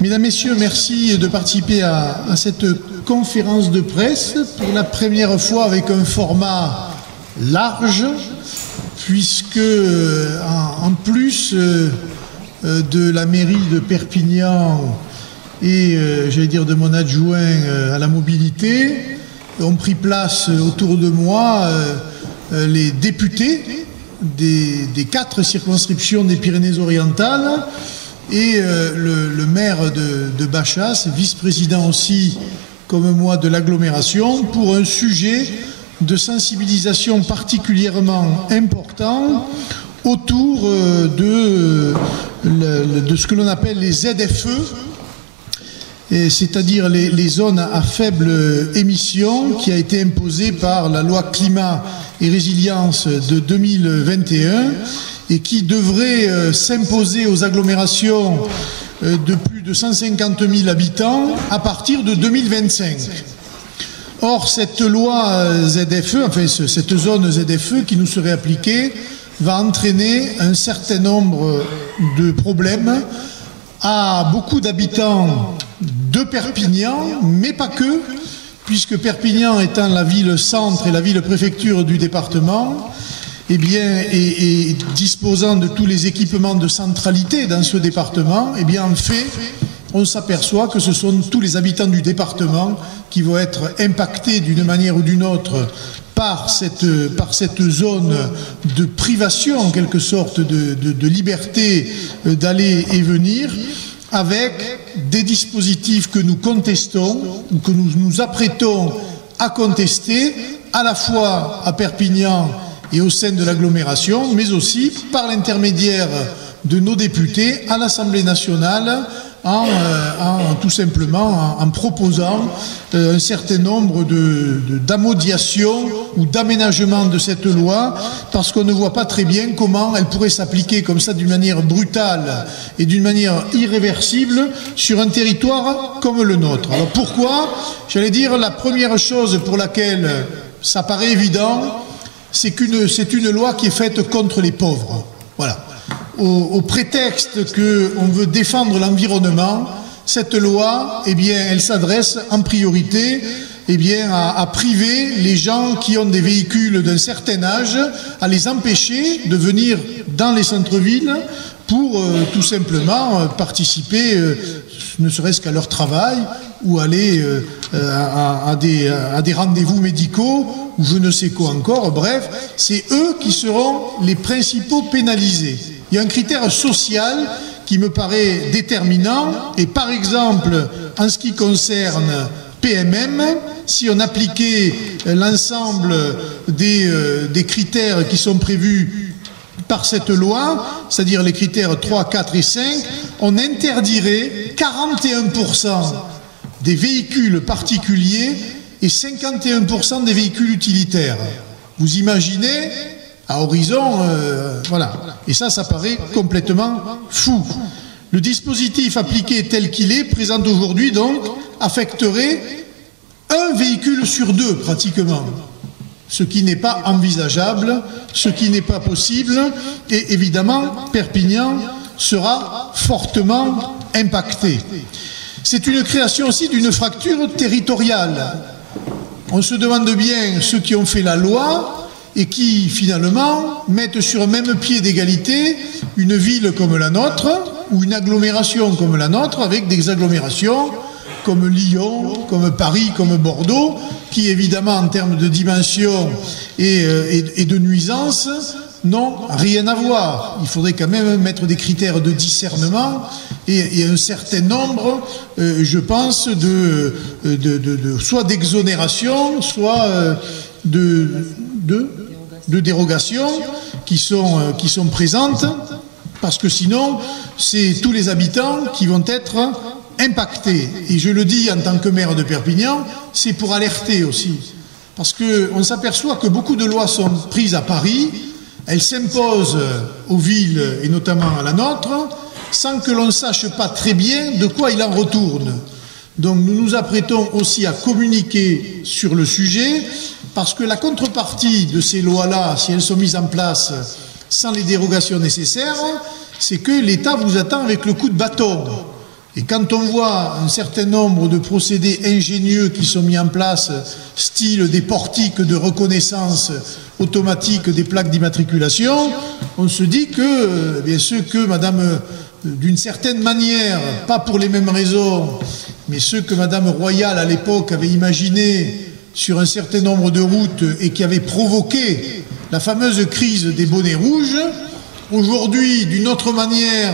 Mesdames, Messieurs, merci de participer à cette conférence de presse pour la première fois avec un format large, puisque en plus de la mairie de Perpignan et, j'allais dire, de mon adjoint à la mobilité, ont pris place autour de moi les députés des 4 circonscriptions des Pyrénées-Orientales et le maire de Bachas, vice-président aussi, comme moi, de l'agglomération, pour un sujet de sensibilisation particulièrement important autour de ce que l'on appelle les ZFE, c'est-à-dire les zones à faible émission, qui a été imposée par la loi climat et résilience de 2021 et qui devrait s'imposer aux agglomérations de plus de 150 000 habitants à partir de 2025. Or, cette loi ZFE, enfin cette zone ZFE qui nous serait appliquée, va entraîner un certain nombre de problèmes à beaucoup d'habitants de Perpignan, mais pas que, puisque Perpignan étant la ville-centre et la ville-préfecture du département, eh bien, et disposant de tous les équipements de centralité dans ce département, eh bien, en fait, on s'aperçoit que ce sont tous les habitants du département qui vont être impactés d'une manière ou d'une autre par cette zone de privation, en quelque sorte, de liberté d'aller et venir, avec des dispositifs que nous contestons, ou que nous nous apprêtons à contester, à la fois à Perpignan et au sein de l'agglomération, mais aussi par l'intermédiaire de nos députés à l'Assemblée nationale, tout simplement en proposant un certain nombre d'amodiations ou d'aménagements de cette loi, parce qu'on ne voit pas très bien comment elle pourrait s'appliquer comme ça d'une manière brutale et d'une manière irréversible sur un territoire comme le nôtre. Alors pourquoi? J'allais dire, la première chose pour laquelle ça paraît évident, c'est une loi qui est faite contre les pauvres. Voilà. Au prétexte qu'on veut défendre l'environnement, cette loi, eh bien, elle s'adresse en priorité à priver les gens qui ont des véhicules d'un certain âge, à les empêcher de venir dans les centres-villes pour tout simplement participer, ne serait-ce qu'à leur travail, ou aller à des rendez-vous médicaux, ou je ne sais quoi encore. Bref, c'est eux qui seront les principaux pénalisés. Il y a un critère social qui me paraît déterminant, et par exemple, en ce qui concerne PMM, si on appliquait l'ensemble des critères qui sont prévus par cette loi, c'est-à-dire les critères 3, 4 et 5, on interdirait 41% des véhicules particuliers et 51% des véhicules utilitaires. Vous imaginez, à horizon, voilà. Et ça paraît complètement fou. Le dispositif appliqué tel qu'il est, présent aujourd'hui, donc, affecterait un véhicule sur 2, pratiquement. Ce qui n'est pas envisageable, ce qui n'est pas possible, et évidemment, Perpignan sera fortement impacté. C'est une création aussi d'une fracture territoriale. On se demande bien ceux qui ont fait la loi et qui, finalement, mettent sur un même pied d'égalité une ville comme la nôtre ou une agglomération comme la nôtre avec des agglomérations comme Lyon, comme Paris, comme Bordeaux, qui, évidemment, en termes de dimension et de nuisance, n'ont rien à voir. Il faudrait quand même mettre des critères de discernement et un certain nombre, je pense, soit d'exonération, soit de dérogations qui sont présentes, parce que sinon, c'est tous les habitants qui vont être impactés. Et je le dis en tant que maire de Perpignan, c'est pour alerter aussi. Parce qu'on s'aperçoit que beaucoup de lois sont prises à Paris, elles s'imposent aux villes et notamment à la nôtre, sans que l'on ne sache pas très bien de quoi il en retourne. Donc nous nous apprêtons aussi à communiquer sur le sujet, parce que la contrepartie de ces lois-là, si elles sont mises en place sans les dérogations nécessaires, c'est que l'État vous attend avec le coup de bâton. Et quand on voit un certain nombre de procédés ingénieux qui sont mis en place, style des portiques de reconnaissance automatique des plaques d'immatriculation, on se dit que bien ceux que Madame, d'une certaine manière, pas pour les mêmes raisons, mais ceux que Madame Royal à l'époque avait imaginé sur un certain nombre de routes et qui avaient provoqué la fameuse crise des bonnets rouges, aujourd'hui, d'une autre manière,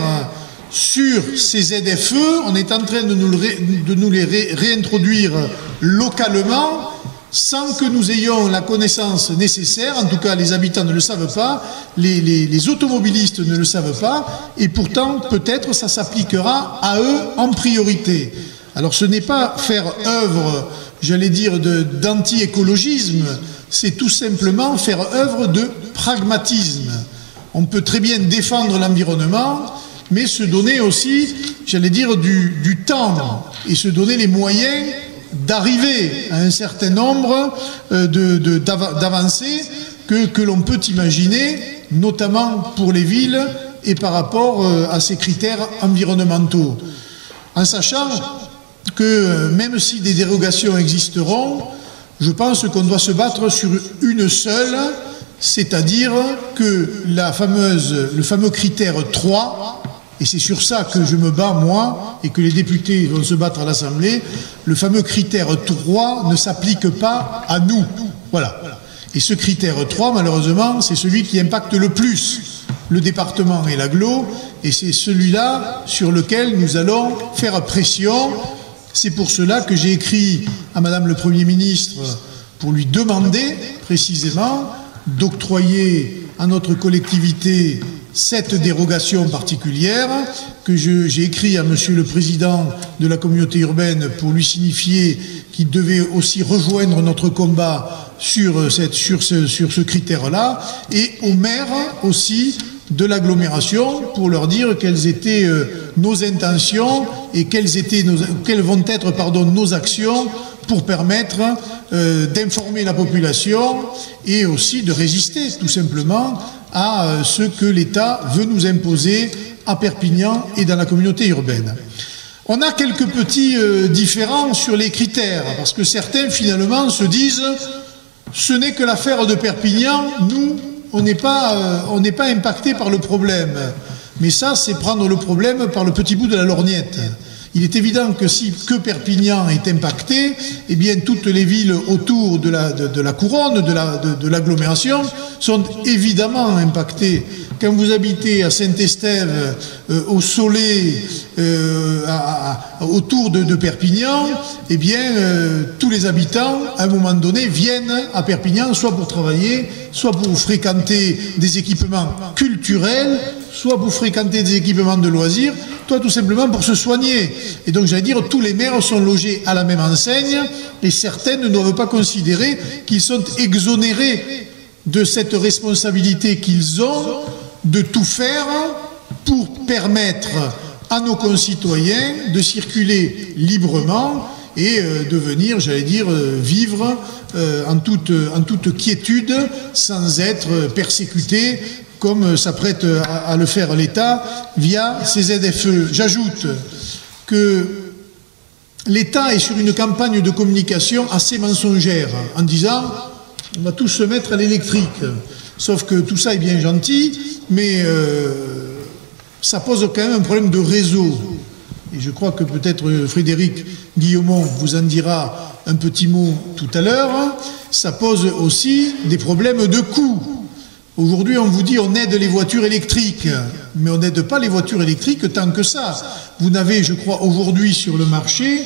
sur ces ZFE, on est en train de nous les réintroduire localement sans que nous ayons la connaissance nécessaire. En tout cas, les habitants ne le savent pas, les automobilistes ne le savent pas, et pourtant, peut-être, ça s'appliquera à eux en priorité. Alors, ce n'est pas faire œuvre, j'allais dire, d'anti-écologisme, c'est tout simplement faire œuvre de pragmatisme. On peut très bien défendre l'environnement, mais se donner aussi, j'allais dire, du temps et se donner les moyens d'arriver à un certain nombre d'avancées que l'on peut imaginer, notamment pour les villes et par rapport à ces critères environnementaux. En sachant que même si des dérogations existeront, je pense qu'on doit se battre sur une seule, c'est-à-dire que le fameux critère 3, et c'est sur ça que je me bats, moi, et que les députés vont se battre à l'Assemblée, le fameux critère 3 ne s'applique pas à nous. Voilà. Et ce critère 3, malheureusement, c'est celui qui impacte le plus le département et l'agglo, et c'est celui-là sur lequel nous allons faire pression. C'est pour cela que j'ai écrit à Madame le Premier ministre pour lui demander précisément d'octroyer à notre collectivité cette dérogation particulière, que j'ai écrit à Monsieur le Président de la communauté urbaine pour lui signifier qu'il devait aussi rejoindre notre combat sur ce critère-là, et aux maires aussi de l'agglomération pour leur dire quelles étaient nos intentions et quelles vont être nos actions pour permettre d'informer la population et aussi de résister tout simplement à ce que l'État veut nous imposer à Perpignan et dans la communauté urbaine. On a quelques petits différends sur les critères, parce que certains finalement se disent ce n'est que l'affaire de Perpignan, nous on n'est pas impacté par le problème. Mais ça, c'est prendre le problème par le petit bout de la lorgnette. Il est évident que si que Perpignan est impacté, eh bien toutes les villes autour de la couronne, de l'agglomération, sont évidemment impactées. Quand vous habitez à Saint-Estève, au Soleil, autour de Perpignan, eh bien tous les habitants, à un moment donné, viennent à Perpignan, soit pour travailler, soit pour fréquenter des équipements culturels, soit pour fréquenter des équipements de loisirs, soit tout simplement pour se soigner. Et donc, j'allais dire, tous les maires sont logés à la même enseigne, et certains ne doivent pas considérer qu'ils sont exonérés de cette responsabilité qu'ils ont de tout faire pour permettre à nos concitoyens de circuler librement et de venir, j'allais dire, vivre en toute quiétude, sans être persécutés, comme s'apprête à le faire l'État via ces ZFE. J'ajoute que l'État est sur une campagne de communication assez mensongère en disant on va tous se mettre à l'électrique. Sauf que tout ça est bien gentil, mais ça pose quand même un problème de réseau. Et je crois que peut-être Frédéric Guillaumont vous en dira un petit mot tout à l'heure. Ça pose aussi des problèmes de coût. Aujourd'hui, on vous dit on aide les voitures électriques, mais on n'aide pas les voitures électriques tant que ça. Vous n'avez, je crois, aujourd'hui sur le marché,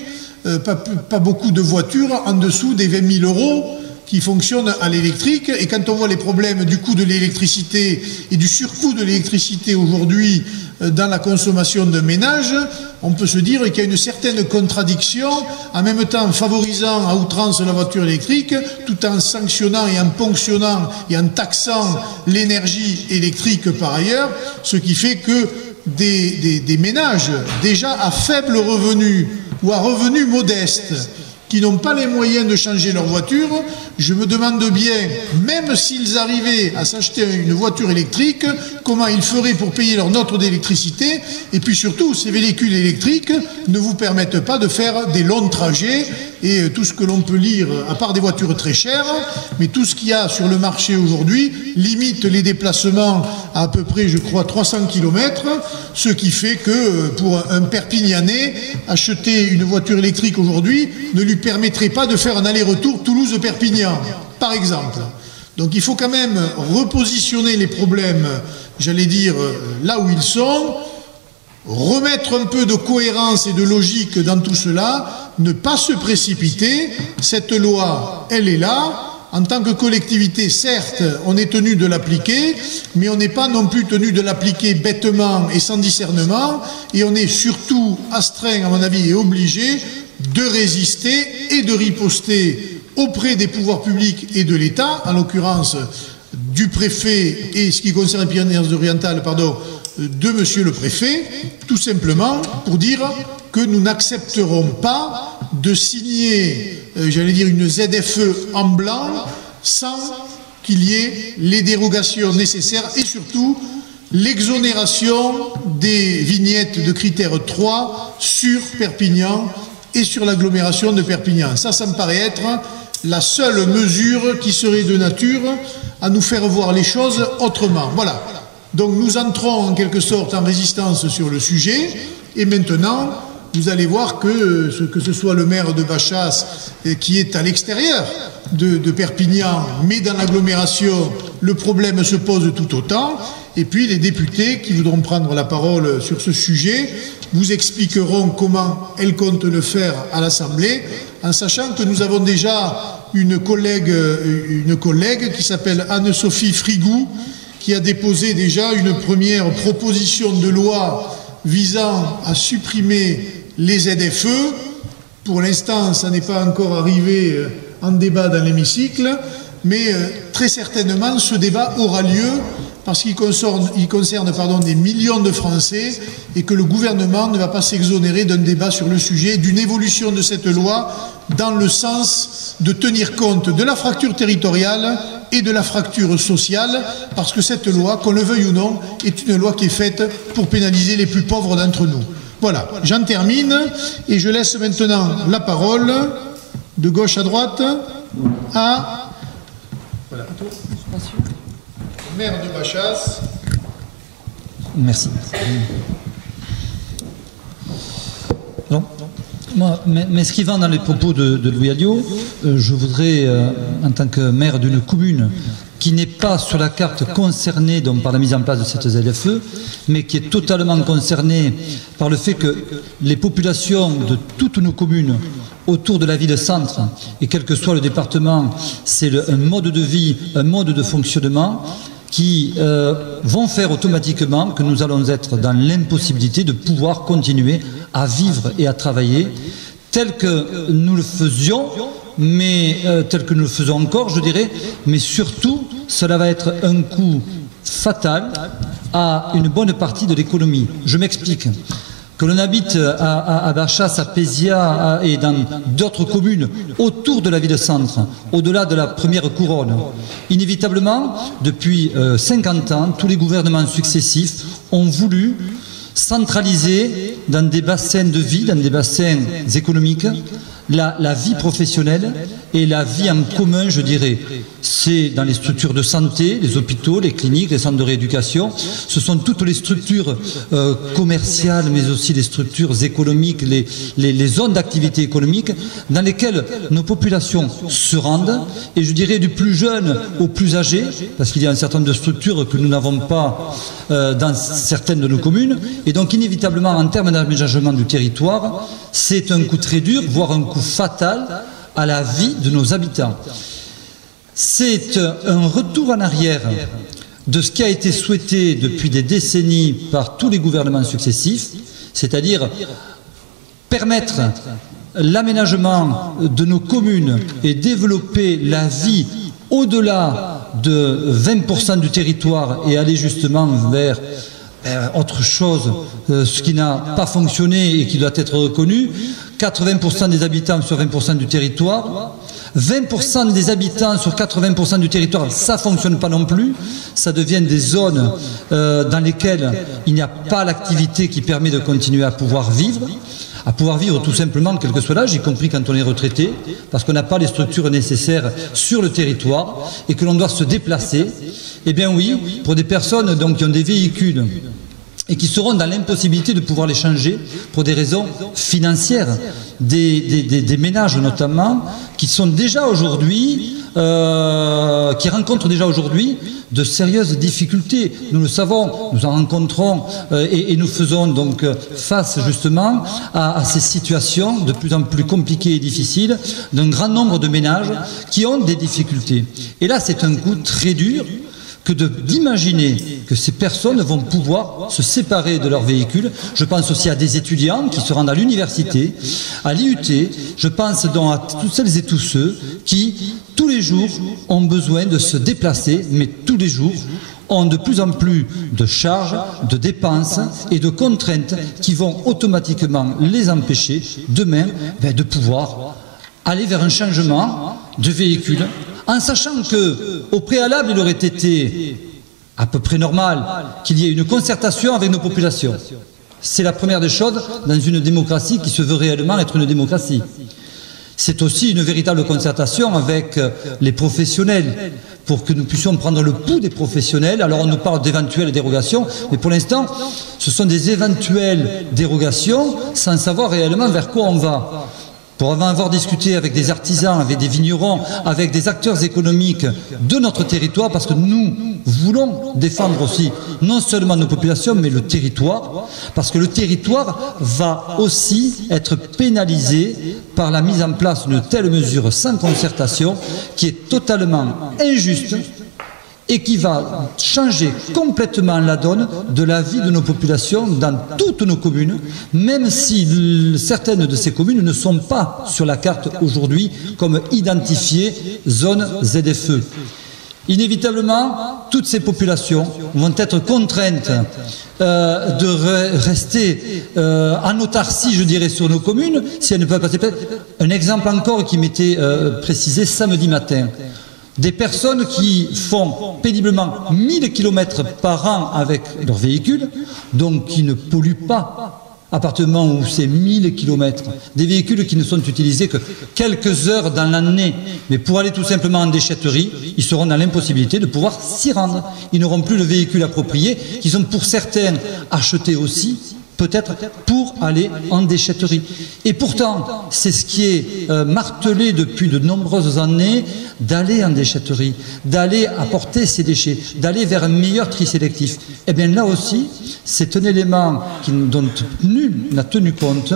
pas beaucoup de voitures en dessous des 20 000 € qui fonctionnent à l'électrique. Et quand on voit les problèmes du coût de l'électricité et du surcoût de l'électricité aujourd'hui dans la consommation d'un ménage, on peut se dire qu'il y a une certaine contradiction, en même temps favorisant à outrance la voiture électrique, tout en sanctionnant et en ponctionnant et en taxant l'énergie électrique par ailleurs, ce qui fait que des ménages déjà à faible revenu ou à revenu modeste qui n'ont pas les moyens de changer leur voiture, je me demande bien, même s'ils arrivaient à s'acheter une voiture électrique, comment ils feraient pour payer leur note d'électricité. Et puis surtout, ces véhicules électriques ne vous permettent pas de faire des longs trajets. Et tout ce que l'on peut lire, à part des voitures très chères, mais tout ce qu'il y a sur le marché aujourd'hui limite les déplacements à peu près, je crois, 300 km, ce qui fait que pour un Perpignanais, acheter une voiture électrique aujourd'hui ne lui permettrait pas de faire un aller-retour Toulouse-Perpignan, par exemple. Donc il faut quand même repositionner les problèmes, j'allais dire, là où ils sont, remettre un peu de cohérence et de logique dans tout cela, ne pas se précipiter. Cette loi, elle est là. En tant que collectivité, certes, on est tenu de l'appliquer, mais on n'est pas non plus tenu de l'appliquer bêtement et sans discernement, et on est surtout astreint, à mon avis, et obligé de résister et de riposter auprès des pouvoirs publics et de l'État, en l'occurrence du préfet et, ce qui concerne les Pyrénées-Orientales, pardon, de monsieur le préfet, tout simplement pour dire que nous n'accepterons pas de signer, j'allais dire, une ZFE en blanc sans qu'il y ait les dérogations nécessaires et surtout l'exonération des vignettes de critère 3 sur Perpignan et sur l'agglomération de Perpignan. Ça me paraît être la seule mesure qui serait de nature à nous faire voir les choses autrement. Voilà. Donc nous entrons en quelque sorte en résistance sur le sujet et maintenant vous allez voir que ce soit le maire de Bachas qui est à l'extérieur de Perpignan mais dans l'agglomération, le problème se pose tout autant et puis les députés qui voudront prendre la parole sur ce sujet vous expliqueront comment elles comptent le faire à l'Assemblée en sachant que nous avons déjà une collègue qui s'appelle Anne-Sophie Frigou qui a déposé déjà une première proposition de loi visant à supprimer les ZFE. Pour l'instant, ça n'est pas encore arrivé en débat dans l'hémicycle, mais très certainement ce débat aura lieu parce qu'il concerne des millions de Français et que le gouvernement ne va pas s'exonérer d'un débat sur le sujet, d'une évolution de cette loi dans le sens de tenir compte de la fracture territoriale et de la fracture sociale, parce que cette loi, qu'on le veuille ou non, est une loi qui est faite pour pénaliser les plus pauvres d'entre nous. Voilà, j'en termine et je laisse maintenant la parole de gauche à droite à voilà, maire de Bachas. Merci. Non. Moi, m'inscrivant dans les propos de Louis Alliot, je voudrais, en tant que maire d'une commune qui n'est pas sur la carte concernée donc, par la mise en place de cette ZFE, mais qui est totalement concernée par le fait que les populations de toutes nos communes autour de la ville-centre, et quel que soit le département, c'est un mode de vie, un mode de fonctionnement qui vont faire automatiquement que nous allons être dans l'impossibilité de pouvoir continuer à vivre et à travailler tel que nous le faisions, mais tel que nous le faisons encore, je dirais, mais surtout, cela va être un coup fatal à une bonne partie de l'économie. Je m'explique. Que l'on habite à Bachas, à Pézia et dans d'autres communes autour de la ville-centre, au-delà de la première couronne. Inévitablement, depuis 50 ans, tous les gouvernements successifs ont voulu centraliser dans des bassins de vie, dans des bassins économiques, la vie professionnelle et la vie en commun, je dirais. C'est dans les structures de santé, les hôpitaux, les cliniques, les centres de rééducation. Ce sont toutes les structures commerciales, mais aussi les structures économiques, les zones d'activité économique dans lesquelles nos populations se rendent. Et je dirais du plus jeune au plus âgé, parce qu'il y a un certain nombre de structures que nous n'avons pas dans certaines de nos communes. Et donc inévitablement, en termes d'aménagement du territoire, c'est un coup très dur, voire un coup fatal à la vie de nos habitants. C'est un retour en arrière de ce qui a été souhaité depuis des décennies par tous les gouvernements successifs, c'est-à-dire permettre l'aménagement de nos communes et développer la vie au-delà de 20% du territoire et aller justement vers autre chose, ce qui n'a pas fonctionné et qui doit être reconnu, 80% des habitants sur 20% du territoire, 20% des habitants sur 80% du territoire, ça ne fonctionne pas non plus, ça devient des zones dans lesquelles il n'y a pas l'activité qui permet de continuer à pouvoir vivre tout simplement, quel que soit l'âge, y compris quand on est retraité, parce qu'on n'a pas les structures nécessaires sur le territoire et que l'on doit se déplacer. Eh bien oui, pour des personnes donc, qui ont des véhicules et qui seront dans l'impossibilité de pouvoir les changer pour des raisons financières, des ménages notamment, qui sont déjà aujourd'hui, qui rencontrent déjà aujourd'hui de sérieuses difficultés. Nous le savons, nous en rencontrons et nous faisons donc face justement à ces situations de plus en plus compliquées et difficiles d'un grand nombre de ménages qui ont des difficultés. Et là, c'est un coup très dur que d'imaginer que ces personnes vont pouvoir se séparer de leur véhicule. Je pense aussi à des étudiants qui se rendent à l'université, à l'IUT. Je pense donc à toutes celles et tous ceux qui, tous les jours, ont besoin de se déplacer, mais tous les jours, ont de plus en plus de charges, de dépenses et de contraintes qui vont automatiquement les empêcher demain de pouvoir aller vers un changement de véhicule, en sachant qu'au préalable, il aurait été à peu près normal qu'il y ait une concertation avec nos populations. C'est la première des choses dans une démocratie qui se veut réellement être une démocratie. C'est aussi une véritable concertation avec les professionnels pour que nous puissions prendre le pouls des professionnels. Alors on nous parle d'éventuelles dérogations, mais pour l'instant, ce sont des éventuelles dérogations sans savoir réellement vers quoi on va. Pour avoir discuté avec des artisans, avec des vignerons, avec des acteurs économiques de notre territoire, parce que nous voulons défendre aussi non seulement nos populations, mais le territoire, parce que le territoire va aussi être pénalisé par la mise en place d'une telle mesure sans concertation qui est totalement injuste et qui va changer complètement la donne de la vie de nos populations dans toutes nos communes, même si certaines de ces communes ne sont pas sur la carte aujourd'hui comme identifiées zone ZFE. Inévitablement, toutes ces populations vont être contraintes de rester en autarcie, je dirais, sur nos communes, si elles ne peuvent pas se déplacer. Un exemple encore qui m'était précisé samedi matin. Des personnes qui font péniblement 1000 km par an avec leur véhicule, donc qui ne polluent pas, à partir du moment où c'est 1000 km, des véhicules qui ne sont utilisés que quelques heures dans l'année, mais pour aller tout simplement en déchetterie, ils seront dans l'impossibilité de pouvoir s'y rendre. Ils n'auront plus le véhicule approprié, qu'ils ont pour certains acheté aussi, peut-être pour aller en déchetterie. Et pourtant, c'est ce qui est martelé depuis de nombreuses années, d'aller en déchetterie, d'aller apporter ces déchets, d'aller vers un meilleur tri sélectif. Eh bien là aussi, c'est un élément dont nul n'a tenu compte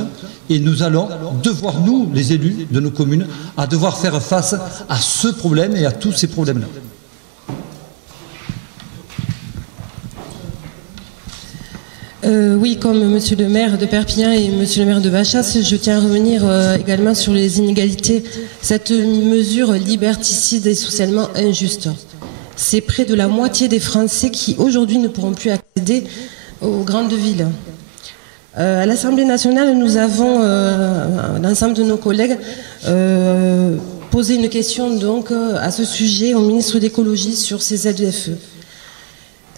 et nous allons devoir, nous, les élus de nos communes, à devoir faire face à ce problème et à tous ces problèmes-là. Oui, comme monsieur le maire de Perpignan et monsieur le maire de Bachas, je tiens à revenir également sur les inégalités. Cette mesure liberticide est socialement injuste. C'est près de la moitié des Français qui aujourd'hui ne pourront plus accéder aux grandes villes. À l'Assemblée nationale, nous avons, l'ensemble de nos collègues, posé une question donc à ce sujet au ministre de l'Écologie sur ces ZFE.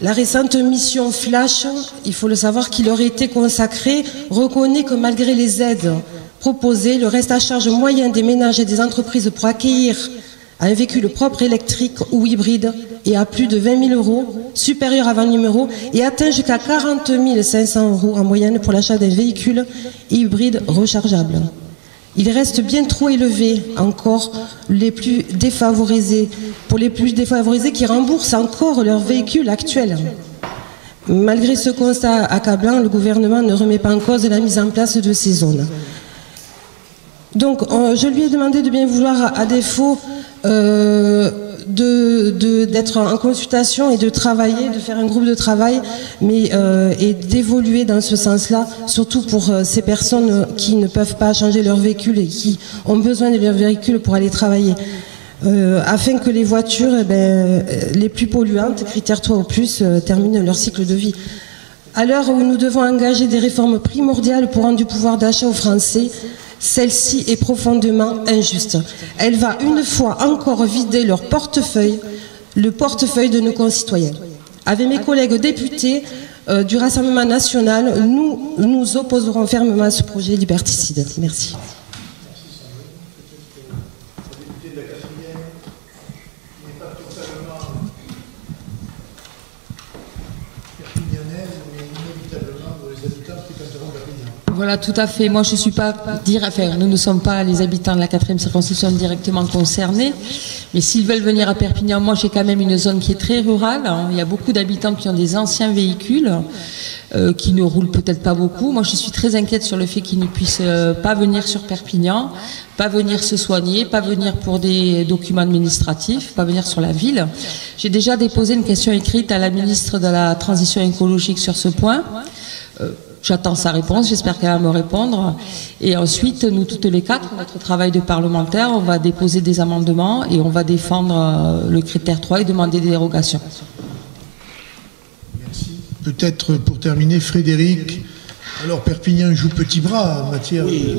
La récente mission Flash, il faut le savoir, qui leur a été consacrée, reconnaît que malgré les aides proposées, le reste à charge moyen des ménages et des entreprises pour accueillir un véhicule propre électrique ou hybride est à plus de 20 000 €, supérieur à 20 000 € et atteint jusqu'à 40 500 € en moyenne pour l'achat d'un véhicule hybride rechargeable. Il reste bien trop élevé encore les plus défavorisés, pour les plus défavorisés qui remboursent encore leur véhicule actuel. Malgré ce constat accablant, le gouvernement ne remet pas en cause la mise en place de ces zones. Donc, je lui ai demandé de bien vouloir, à défaut d'être en consultation et de travailler, de faire un groupe de travail, mais et d'évoluer dans ce sens-là, surtout pour ces personnes qui ne peuvent pas changer leur véhicule et qui ont besoin de leur véhicule pour aller travailler. Afin que les voitures les plus polluantes, critère 3 ou plus, terminent leur cycle de vie. À l'heure où nous devons engager des réformes primordiales pour rendre du pouvoir d'achat aux Français, celle-ci est profondément injuste. Elle va une fois encore vider leur portefeuille, le portefeuille de nos concitoyens. Avec mes collègues députés du Rassemblement national, nous nous opposerons fermement à ce projet liberticide. Merci. Voilà, tout à fait. Moi, je ne suis pas nous ne sommes pas les habitants de la 4e circonscription directement concernés. Mais s'ils veulent venir à Perpignan, moi, j'ai quand même une zone qui est très rurale. Il y a beaucoup d'habitants qui ont des anciens véhicules, qui ne roulent peut-être pas beaucoup. Moi, je suis très inquiète sur le fait qu'ils ne puissent pas venir sur Perpignan, pas venir se soigner, pas venir pour des documents administratifs, pas venir sur la ville. J'ai déjà déposé une question écrite à la ministre de la Transition écologique sur ce point. J'attends sa réponse, j'espère qu'elle va me répondre. Et ensuite, nous toutes les quatre, notre travail de parlementaire, on va déposer des amendements et on va défendre le critère 3 et demander des dérogations. Merci. Peut-être pour terminer, Frédéric, alors Perpignan joue petit bras en matière... Oui,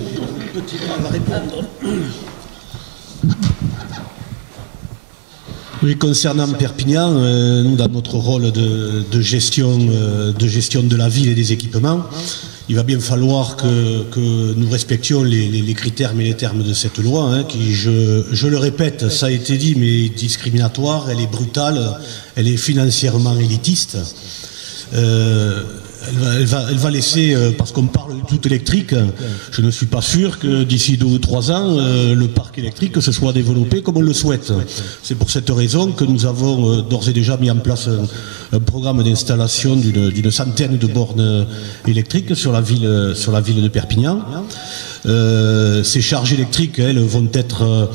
petit bras va répondre. Oui, concernant Perpignan, nous, dans notre rôle de gestion de la ville et des équipements, il va bien falloir que nous respections les critères et les termes de cette loi, qui, je le répète, ça a été dit, mais discriminatoire, elle est brutale, elle est financièrement élitiste. Elle va laisser, parce qu'on parle de tout électrique, je ne suis pas sûr que d'ici 2 ou 3 ans, le parc électrique se soit développé comme on le souhaite. C'est pour cette raison que nous avons d'ores et déjà mis en place un programme d'installation d'une centaine de bornes électriques sur la ville de Perpignan. Ces charges électriques, elles, vont être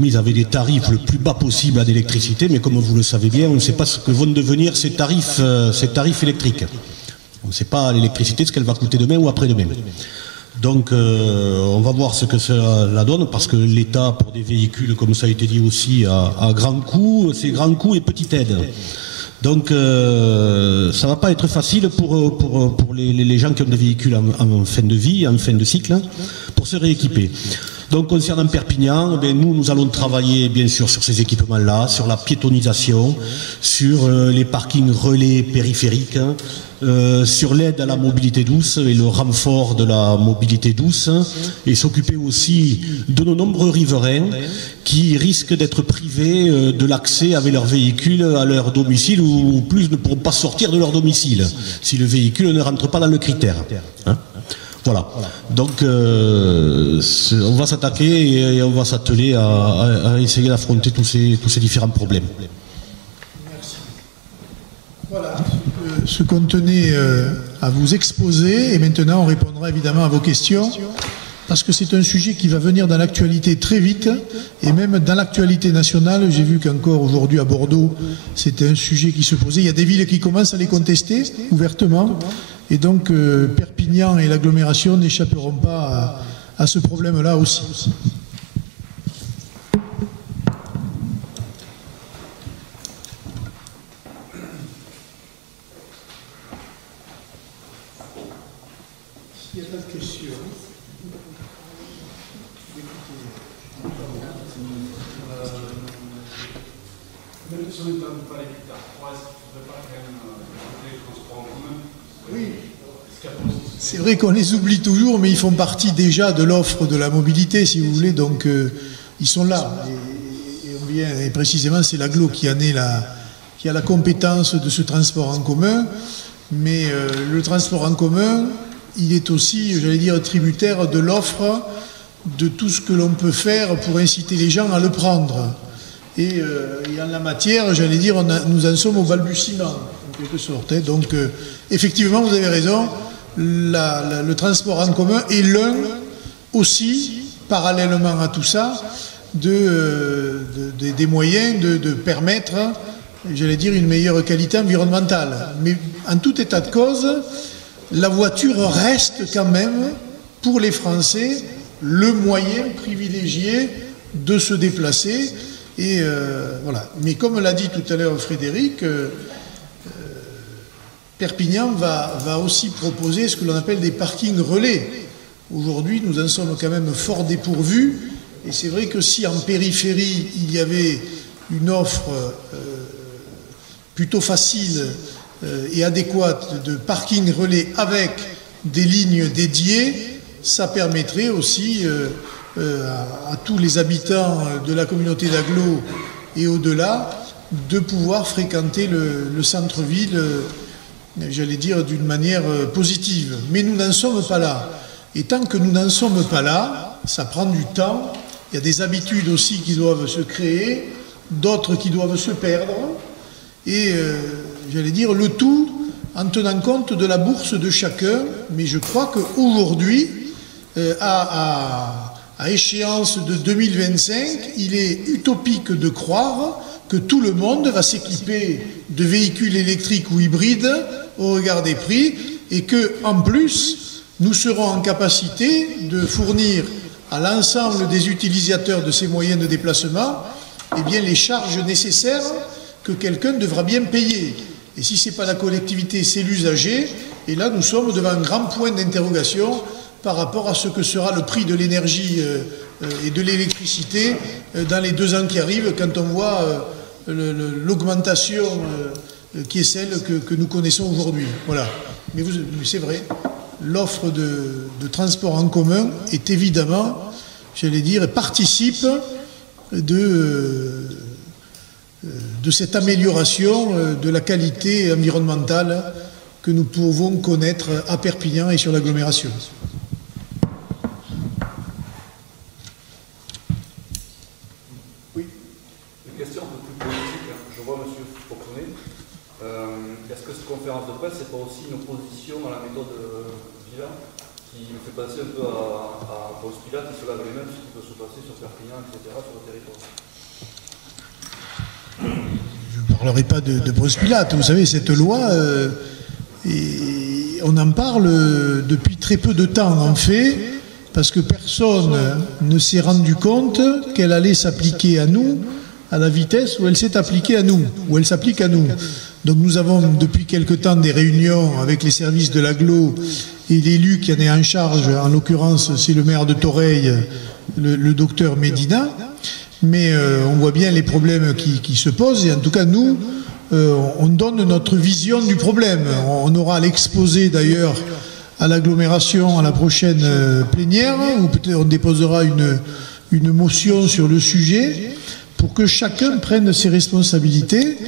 mises avec des tarifs le plus bas possible à l'électricité, mais comme vous le savez bien, on ne sait pas ce que vont devenir ces tarifs électriques. On ne sait pas l'électricité, ce qu'elle va coûter demain ou après-demain. Donc on va voir ce que cela donne, parce que l'État, pour des véhicules, comme ça a été dit aussi, à grands coûts, c'est grands coûts et petite aide. Donc ça ne va pas être facile pour les gens qui ont des véhicules en fin de vie, en fin de cycle, pour se rééquiper. Donc concernant Perpignan, nous allons travailler bien sûr sur ces équipements-là, sur la piétonisation, sur les parkings relais périphériques, sur l'aide à la mobilité douce et le renfort de la mobilité douce, et s'occuper aussi de nos nombreux riverains qui risquent d'être privés de l'accès avec leur véhicule à leur domicile, ou plus ne pourront pas sortir de leur domicile si le véhicule ne rentre pas dans le critère. Voilà. Donc on va s'attaquer et on va s'atteler à essayer d'affronter tous ces différents problèmes. Merci. Voilà ce qu'on tenait à vous exposer, et maintenant on répondra évidemment à vos questions, parce que c'est un sujet qui va venir dans l'actualité très vite, et même dans l'actualité nationale. J'ai vu qu'encore aujourd'hui à Bordeaux, c'était un sujet qui se posait. Il y a des villes qui commencent à les contester ouvertement, et donc Perpignan et l'agglomération n'échapperont pas à ce problème-là aussi. S'il n'y a pas de questions, oui, c'est vrai qu'on les oublie toujours, mais ils font partie déjà de l'offre de la mobilité, si vous voulez, donc ils sont là. Et précisément, c'est l'agglo qui a la compétence de ce transport en commun, mais le transport en commun, il est aussi, j'allais dire, tributaire de l'offre, de tout ce que l'on peut faire pour inciter les gens à le prendre. Et en la matière, j'allais dire, nous en sommes au balbutiement, en quelque sorte. Donc, effectivement, vous avez raison, le transport en commun est l'un aussi, parallèlement à tout ça, des moyens de permettre, j'allais dire, une meilleure qualité environnementale. Mais en tout état de cause, la voiture reste quand même, pour les Français, le moyen privilégié de se déplacer. Voilà. Mais comme l'a dit tout à l'heure Frédéric, Perpignan va aussi proposer ce que l'on appelle des parkings relais. Aujourd'hui, nous en sommes quand même fort dépourvus. Et c'est vrai que si en périphérie, il y avait une offre plutôt facile et adéquate de parking relais avec des lignes dédiées, ça permettrait aussi à tous les habitants de la communauté d'Aglo et au-delà de pouvoir fréquenter le centre-ville, j'allais dire, d'une manière positive. Mais nous n'en sommes pas là. Et tant que nous n'en sommes pas là, ça prend du temps. Il y a des habitudes aussi qui doivent se créer, d'autres qui doivent se perdre. Et j'allais dire, le tout en tenant compte de la bourse de chacun. Mais je crois qu'aujourd'hui, à échéance de 2025, il est utopique de croire que tout le monde va s'équiper de véhicules électriques ou hybrides au regard des prix et que, en plus, nous serons en capacité de fournir à l'ensemble des utilisateurs de ces moyens de déplacement eh bien, les charges nécessaires que quelqu'un devra bien payer. Et si ce n'est pas la collectivité, c'est l'usager. Et là, nous sommes devant un grand point d'interrogation par rapport à ce que sera le prix de l'énergie et de l'électricité dans les 2 ans qui arrivent, quand on voit l'augmentation qui est celle que nous connaissons aujourd'hui. Voilà. Mais c'est vrai, l'offre de transport en commun est évidemment, j'allais dire, participe de cette amélioration de la qualité environnementale que nous pouvons connaître à Perpignan et sur l'agglomération. Conférence de presse, c'est pas aussi une opposition à la méthode Villa qui me fait penser un peu à Ponce Pilate qui se lave les mains sur ce qui peut se passer sur Perpignan, etc., sur le territoire. Je ne parlerai pas de Ponce Pilate. Vous savez, cette loi, on en parle depuis très peu de temps, en fait, parce que personne ne s'est rendu compte qu'elle allait s'appliquer à nous à la vitesse où elle s'est appliquée à nous, où elle s'applique à nous. Donc nous avons depuis quelque temps des réunions avec les services de l'agglo et l'élu qui en est en charge, en l'occurrence c'est le maire de Toreil, le docteur Médina, mais on voit bien les problèmes qui se posent et en tout cas nous, on donne notre vision du problème. On aura l'exposé d'ailleurs à l'agglomération à la prochaine plénière, où peut-être on déposera une motion sur le sujet pour que chacun prenne ses responsabilités.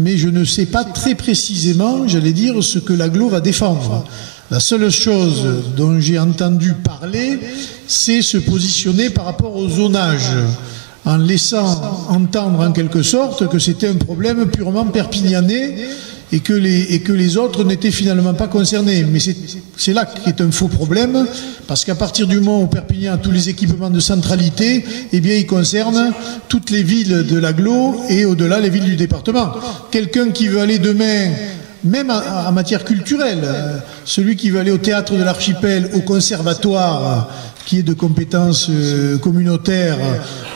Mais je ne sais pas très précisément, j'allais dire, ce que l'agglo va défendre. La seule chose dont j'ai entendu parler, c'est se positionner par rapport au zonage, en laissant entendre en quelque sorte que c'était un problème purement perpignanais et que les autres n'étaient finalement pas concernés. Mais c'est là qu'est un faux problème, parce qu'à partir du moment où Perpignan a tous les équipements de centralité, eh bien, ils concernent toutes les villes de l'agglo et au-delà les villes du département. Quelqu'un qui veut aller demain, même en matière culturelle, celui qui veut aller au théâtre de l'Archipel, au conservatoire, qui est de compétences communautaires,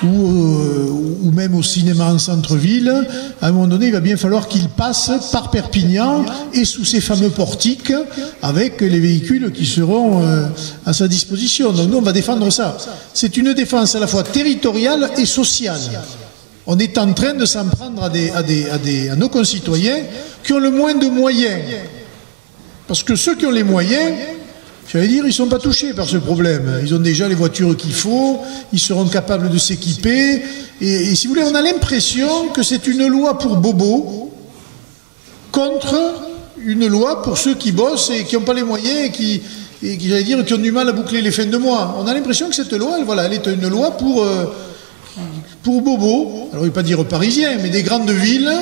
ou même au cinéma en centre-ville, à un moment donné, il va bien falloir qu'il passe par Perpignan et sous ces fameux portiques avec les véhicules qui seront à sa disposition. Donc nous, on va défendre ça. C'est une défense à la fois territoriale et sociale. On est en train de s'en prendre à nos concitoyens qui ont le moins de moyens. Parce que ceux qui ont les moyens, j'allais dire, ils ne sont pas touchés par ce problème. Ils ont déjà les voitures qu'il faut, ils seront capables de s'équiper. Et si vous voulez, on a l'impression que c'est une loi pour bobos contre une loi pour ceux qui bossent et qui n'ont pas les moyens et qui, j'allais dire, qui ont du mal à boucler les fins de mois. On a l'impression que cette loi, elle est une loi pour bobos. Alors, je ne vais pas dire parisiens, mais des grandes villes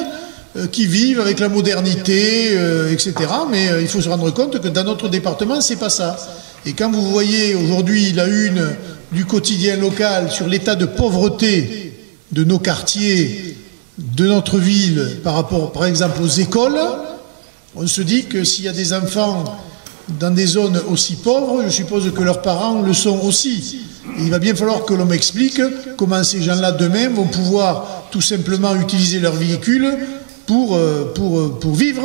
qui vivent avec la modernité, etc. Mais il faut se rendre compte que dans notre département, c'est pas ça. Et quand vous voyez aujourd'hui la une du quotidien local sur l'état de pauvreté de nos quartiers, de notre ville, par rapport, par exemple, aux écoles, on se dit que s'il y a des enfants dans des zones aussi pauvres, je suppose que leurs parents le sont aussi. Et il va bien falloir que l'on m'explique comment ces gens-là, demain, vont pouvoir tout simplement utiliser leur véhicule pour vivre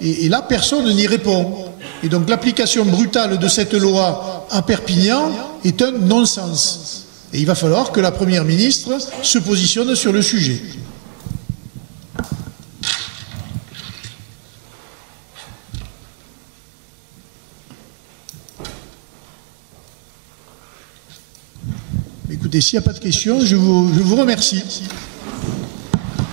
et là, personne n'y répond. Et donc l'application brutale de cette loi à Perpignan est un non-sens. Et il va falloir que la Première ministre se positionne sur le sujet. Écoutez, s'il n'y a pas de questions, je vous remercie.